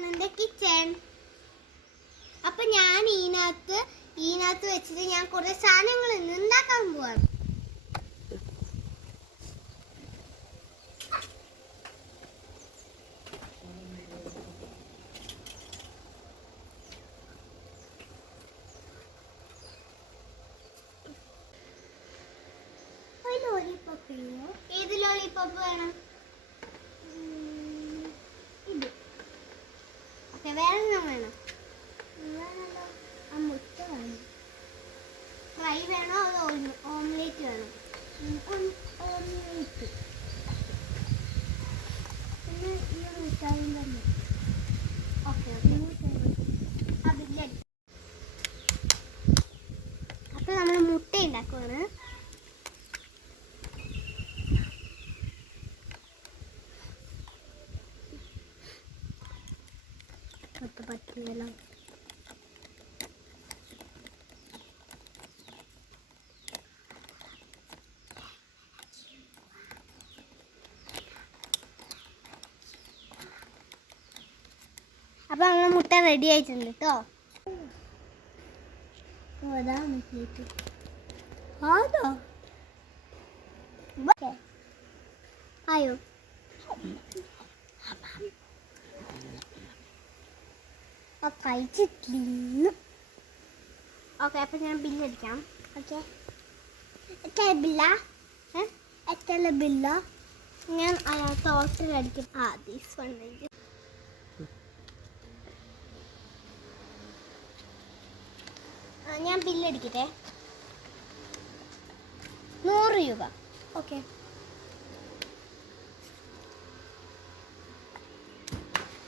ഇതാണ് എൻ്റെ കിച്ചൺ. അപ്പൊ ഞാൻ ഇതിനകത്ത് വെച്ചിട്ട് ഞാൻ കുറെ സാധനങ്ങൾ ഉണ്ടാക്കാൻ പോവാണ്. ഏത് ലോലിപോപ്പ് വേണം? ഇത്. ഓക്കെ, വേറെ ഒന്നും വേണം? വേണല്ലോ. ആ മുട്ട വേണം. ഫ്രൈ വേണോ അതോ ഓംലേറ്റ് വേണോ? ഓംലേറ്റ്. പിന്നെ ഈ മിഠായി തന്നെ. ഓക്കെ അതില്ല. അപ്പോൾ നമ്മൾ മുട്ട ഉണ്ടാക്കുവാണ്. പറ്റില്ല. അപ്പൊ നമ്മളെ മുട്ട റെഡി ആയിട്ടുണ്ട് കേട്ടോ. ആയോ? കഴിച്ചിട്ടില്ല. ഓക്കെ, അപ്പൊ ഞാൻ ബില്ലടിക്കാം. ഓക്കെ, എത്ര ബില്ല? ഞാൻ ടോട്ടൽ അടിക്കും. This one. ഞാൻ ബില്ലടിക്കട്ടെ. 100 രൂപ. Okay,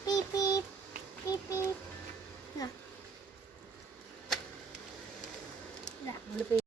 peep peep peep peep.